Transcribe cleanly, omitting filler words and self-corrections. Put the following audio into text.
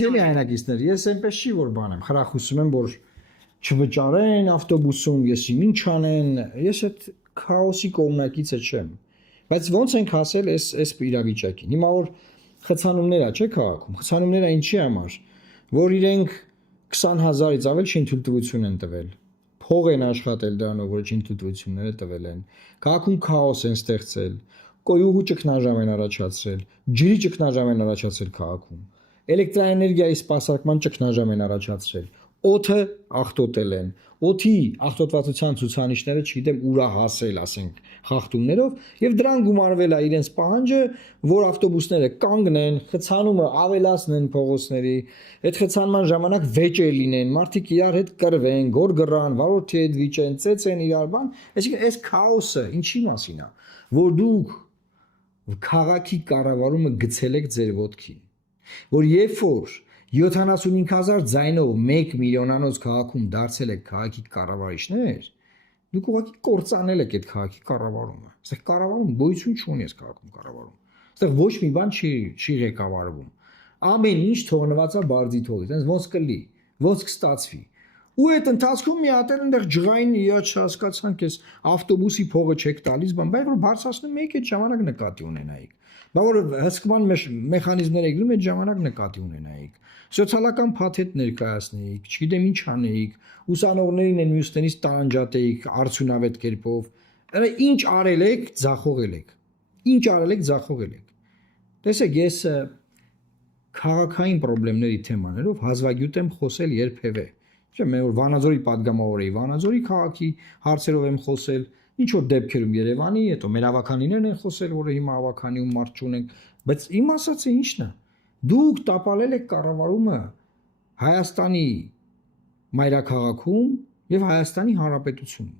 Էլի հայնակիցներ, ես այնպես չի որ բան եմ, խրախուսում եմ որ չվճարեն ավտոբուսում, եսի ինչ անեն, ես այդ քաոսի կողմնակիցը չեմ։ Բայց ոնց ենք հասել այս իրավիճակին։ Հիմա որ խցանումներ ա, չէ՞ քաղաքում։ Խցանումները ինչի համար, որ իրենք 20,000-ից ավել շինթույլտվություն են տվել։ Փող են աշխատել դրանով, որ շինթույլտվությունները տվել են։ Քաղաքում քաոս են ստեղծել, կոյուղու ճգնաժամ են առաջացրել, ջրի ճգնաժամ են առաջացրել քաղաքում։ Էլեկտրաէներգիայի սպասարկման ճգնաժամ են առաջացրել, օդը աղտոտել են, օդի աղտոտվածության ցուցանիշները չգիտեմ ուրա հասել, ասենք, խախտումներով եւ դրան գումարվել է իրենց պահանջը, որ ավտոբուսները կանգնեն, խցանումը ավելացնեն փողոցների, այդ խցանման ժամանակ վեճեր լինեն, մարդիկ իրար հետ կռվեն, գորգռան, վարորդի հետ վիճեն, ծեծեն իրար բան, այսինքն այս քաոսը ինչի մասին է, որ դուք քաղաքի կառավարումը գցել եք ձեր ոտքին, որ երբ որ 75,000 ձայնով 1 միլիոնանոց քաղաքում դարձել եք քաղաքի կառավարիչներ, դուք ուղղակի կործանել եք այդ քաղաքի կառավարումը։ Այստեղ կառավարում գոյություն չունի այս քաղաքում կառավարում։ Այստեղ ոչ մի բան չի ղեկավարվում։ Ամեն ինչ թողնված է բարձի թողից, այնց ոնց կլի, ոնց կստացվի։ Ու այդ ընթացքում մի հատ էլ այնտեղ ջղային իա չհասկացանք, այս ավտոբուսի փողը չեք տալիս, բայց որ բարձրացնում եք այդ ժամանակ նկատի ունենայիք։ Բա որ հսկման մեխանիզմներ եք գրում, այդ ժամանակ նկատի ունենայիք։ Սոցիալական փաթեթ ներկայացնեիք, չգիտեմ ինչ անեիք, ուսանողներին են մյուսներից տարանջատեիք արդյունավետ կերպով։ Ինչ արել եք, ձախողել եք։ Ինչ արել եք, ձախողել եք։ Տեսեք, ես քաղաքային խնդիրների թեմաներով հազվագյուտ եմ խոսել երբևէ։ Չէ՞, մեր որ Վանաձորի падգամավոր էի, Վանաձորի քաղաքի հարցերով եմ խոսել, ինչ որ դեպքերում Երևանի, հետո մեր ավականիներն են խոսել, որը հիմա ավականիում մարդ չունենք, բայց իմ ասածը ի՞նչն է։ Դուք տապալել եք կառավարումը Հայաստանի մայրաքաղաքում եւ Հայաստանի Հանրապետությունում։